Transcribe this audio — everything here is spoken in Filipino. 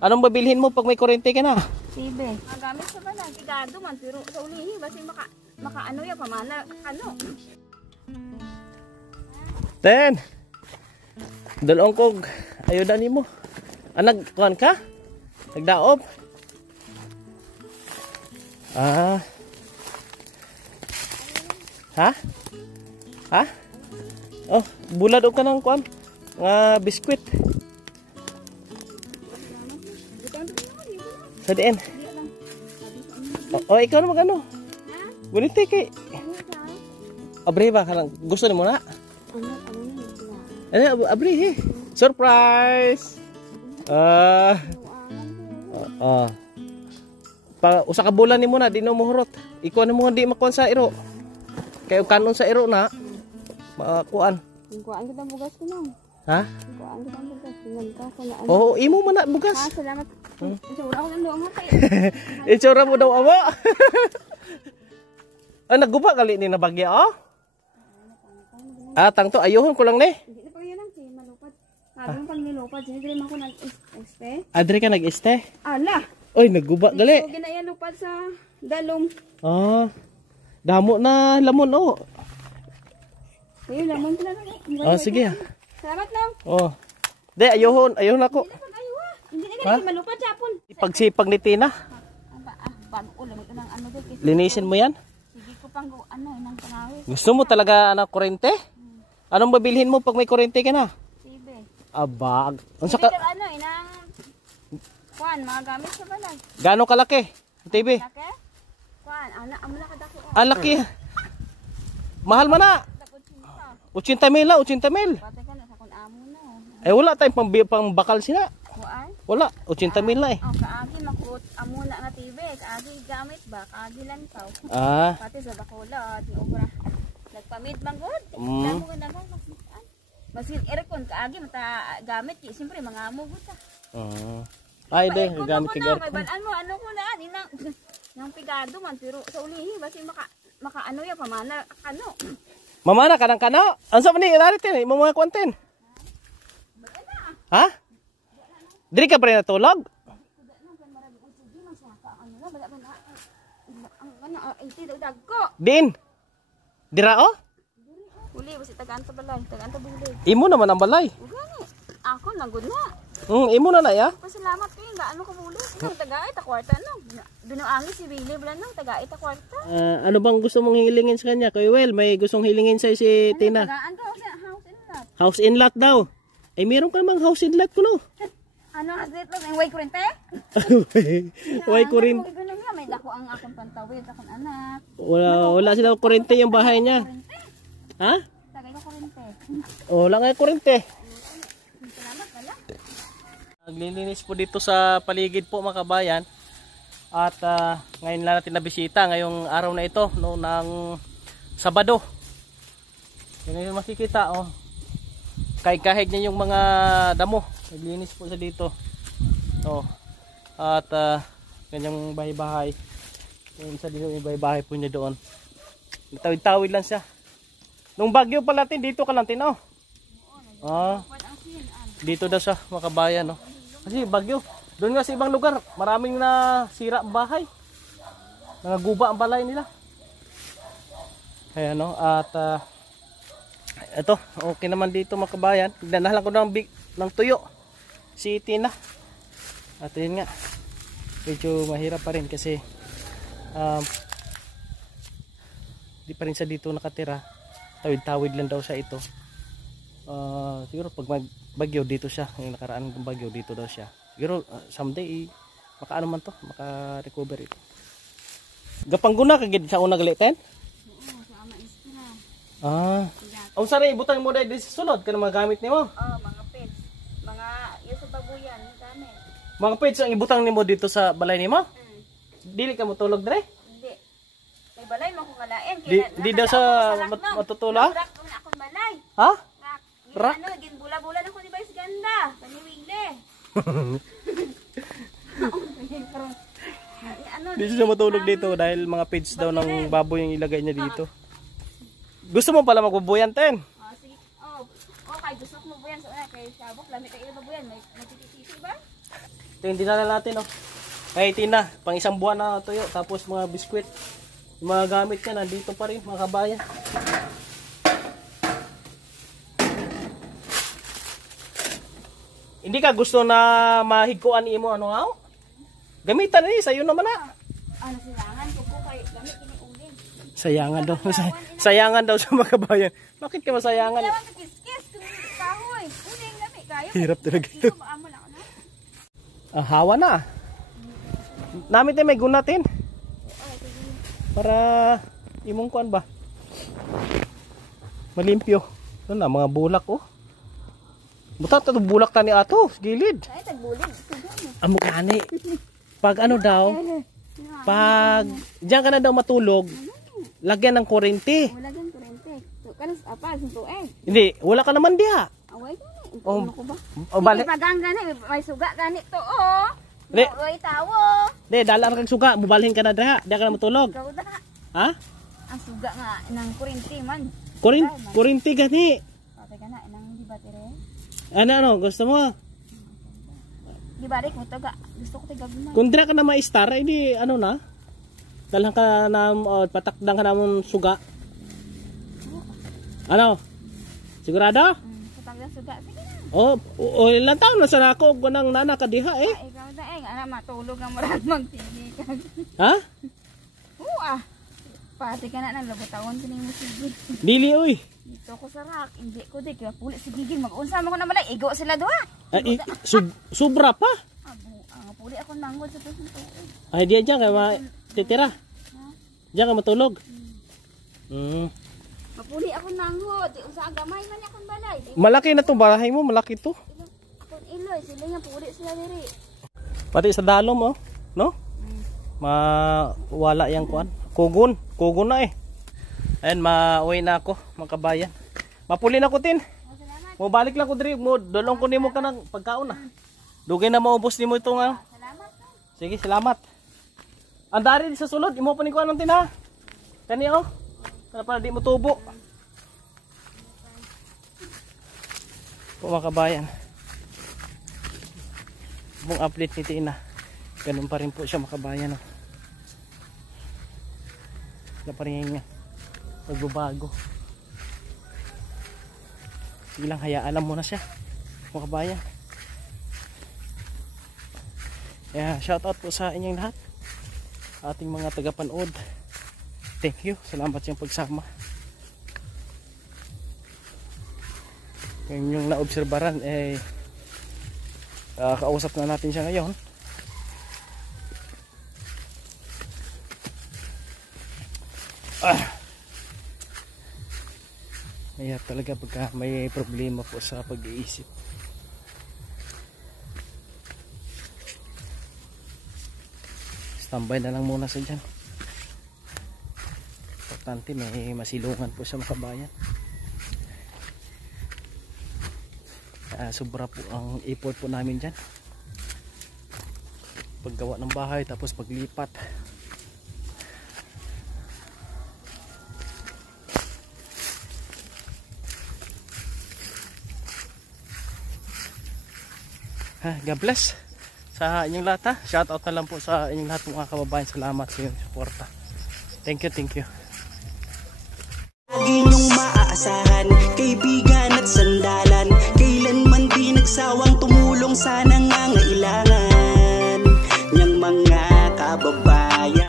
Anong babilhin mo pag may kuryente ka na? Sibe. Magamit sa bala, tigado man, pero sa ulihi, basi maka ano ya, pamana, ano. Ten! Dalawang kog, ayuda ni mo. Nagkuhan ka? Nagdaob? Ha? Ha? Oh, bulad o ka ng kuhan? Nga biskwit. Sa diin. Ikaw na mag-ano? Guniti kay. Abri ba? Gusto ni mo na? Abri eh. Surprise! Usa ka bulan ni mo na, di na muhurot. Ikaw na mo di makuha sa iro. Kaya kanon sa iro na, makuhaan. Kuhaan kita bugas ko lang. Ha? Kuhaan kita bugas. Oo, imo man na bugas. Salamat. Isura ko ng doon nga Itsura mo daw amo. Nagguba kali ni na bagya oh. Tangto ayohon ko lang ni. Hindi na pa yun lang, malupad. Habang pag nilupad, sinigri man ko nag-este. Adre ka nag-este? Ala! Oy, nagguba gali. So, ginaya lupad sa dalong. Damo na lamon oh. Ayun, lamon sila na. Sige. Salamat lang. De, ayohon ako. Hindi na ganyan, malupad Japon. Ipagsipag ni Tina. Bago ko lang ito ng ano doon. Linisin mo yan? Sige ko pang inang panawis. Gusto mo talaga kuryente? Anong babilhin mo pag may kuryente ka na? Sibe. Abag. Sibe ka inang kuan, mga gamit sa balay. Gaano kalaki? TV? Laki? Kuan, amula ka dako. Laki. Mahal man na. 80,000 la, 80,000. Pati ka na sa kun amo na. Wala tayong pang bakal sila. Kuan? Wala, 80,000 la eh. Kaagi makut amo na nga TV, kaagi gamit ba, kaagi lantaw. Pati sa bakulot, ni obra. Nagpamid bang god? Damo ka naman masian. Masin aircon kaagi mata gamit ki, siyempre mga amo gud ta. Ay de, gamit ka May balaan mo ano ko na nang pigado man pero sa ulihi basi maka ano ya pamana ano. Mamana ka ng kano? Ano sa mani iraritin? Imo mga konten. Ha? Diri ka pa rin natulog? Din. Dira o? Uli, basi tagaan ta balay, tagaan ta bulig. Imo naman ang balay. Ugani. Ako nagud na. Imo na na ya. Pasalamat kay nga ano ka bulig. Nang tagaay ta kwarta no. Binuangi si Billy blan nang tagaay ta kwarta. Ano bang gusto mong hilingin sa kanya? Kuya Well, may gustong hilingin sa si Tina. Tagaan ka sa house in lot. House in lot daw. Ay meron ka namang house in lot kuno. Ano as dito ang way kurente? Way kurente. May dako ang akong pantawid akong anak. Wala sila kurente yung bahay niya. Ha? Tagay ka kurente. Wala nga kurente. Salamat wala. Naglilinis po dito sa paligid po mga kabayan. At ngayon lang natin nabisita ngayong araw na ito no, ng Sabado. Yan yung makikita oh. Kahig niya yung mga damo. Naglinis po siya dito. At ganyang bahay-bahay. Yung isa dito yung bahay-bahay po niya doon. Tawid-tawid lang siya. Nung Bagyo pa natin dito ka lang tinaw. Dito daw siya mga kabayan no. Kasi Bagyo. Doon nga sa ibang lugar, maraming na sira ang bahay. Nangaguba ang balay nila. Ayan no, at ito, okay naman dito mga kabayan. Danahan ko ng tuyo. Si Tina. At yun nga, medyo mahirap pa rin kasi di pa rin siya dito nakatira. Tawid-tawid lang daw siya ito. Siguro pag Bagyo dito siya, yung nakaraan ng Bagyo dito daw siya. Siguro someday makaano man to, maka-recover ito. Gapangguna kagid sa una galiten? Oo, sa ama is na. Ang sari ibutang mo dahil sa sulod ka na magamit nimo. Mga pets. Mga yung sa babuyan, dami. Mga pets ang ibutang nimo dito sa balay nimo? Dili ka mo tulog dire? Hindi. May balay mo ko kalain. Di daw sa matutula? Rak na akong balay. Ha? Rak? Ano, ginbula-bula na ko ni Vice Ganda. Paniwile. Dito siya matulog dito dahil mga pets daw ng baboy yung ilagay niya dito. Gusto mo pala magbubuyan ten? Sige. Okay, gusto ko magbuyan sa una kay Sabok. Lamig kayo babuyan. May titi ba? Ito yung dinala natin, oh. Kay Tina, pang isang buwan na tuyo. Tapos mga biskwit. Yung mga gamit niya, nandito pa rin, mga kabayan. Hindi ka gusto na mahigkuan imo ano nga? Gamitan ni sa'yo naman na. Ano silangan ko kay gamit kini uling. Sayangan daw. Sayangan daw sa mga kabayan. Bakit ka masayangan? Kailangan ka kiskis kung kahoy. Uling gamit kayo. Hirap talaga ito. Ito maamo lang na. Hawa na. Namit ay may gunatin. Para imong kuan ba? Malimpyo. Ano na mga bulak oh. Buta to bulak tani ato, gilid. Ay tagbulig. Amo gani. Pag ano daw, pag diyan ka na daw matulog, lagyan ng kuryente. Wala gan kurente. To kanas apa sinto eh. Hindi, wala ka naman diha. Away gani. Oh, Ano ko ba? balik. Pagang gani may suga gani to oh. Di. Oy tawo. Di, dalan kag suga, mubalhin ka na diha, di ka na matulog. Ikaw da. Ha? Ang suga nga nang kurente man. Kuryente gani. Patay ka na nang di batire. Ano, gusto mo? Di balik mo taga. Gusto ko taga man. Kung dira ka na ma-star, edi ano na? Dalhan ka na, patakdang ka namon suga. Ano? Sigurado? Sa tanggang suga sige na. O ilang taon na sa nako gunang nana ka diha eh. Ah, ikaw da ana matulog ang marag magtigi ka. Ha? Oo. Pati ka na nang labutawon kini mo sige. Dili oy. Dito ko sa rak, hindi ko di kaya puli si Gigil mag-unsa mo ko na malay igo sila duha. Sobra pa. Ang puli ako mangod sa tuso. Ay diyan kay titira. Diyan ka matulog. Mapuli ako mangod, di unsa ang gamay man akong balay. Malaki na to bahay mo, malaki to. Akon iloy sila nga puli sila diri. Pati sa dalom oh, no? Mawala yang kuan. Kugon na eh. Ayan, mauwi na ako, mga kabayan. Mapuli na ko tin. Mo balik lang ko diri, mo dolong ko nimo ka ng pagkaon na. Dugay na maubos nimo ito nga. Salamat. Sige, salamat. Ang dari sa sulod, imo pa ni kuan ng tin ha. Kani oh. Para di mo tubo. Po mga kabayan. Bung update ni Tina. Ganun pa rin po siya mga kabayan oh. Wala pa rin niya. Magbabago. Sige lang, hayaan lang muna siya. Mga kabayan. Kaya shout out po sa inyong lahat. Ating mga tagapanood. Thank you. Salamat sa pagsama. Yung naobserbaran kausap na natin siya ngayon. Kaya talaga pagka may problema po sa pag-iisip. Standby na lang muna sa dyan. Importante may masilungan po sa mga kabayan. Sobra po ang effort po namin dyan. Paggawa ng bahay tapos paglipat. God bless sa inyong lahat ha. Shout out na lang po sa inyong lahat mga kababayan. Salamat sa inyong suporta. Thank you. Lagi niyong maaasahan, kaibigan at sandalan. Kailanman di nagsawang tumulong sa nangangailangan niyang mga kababayan.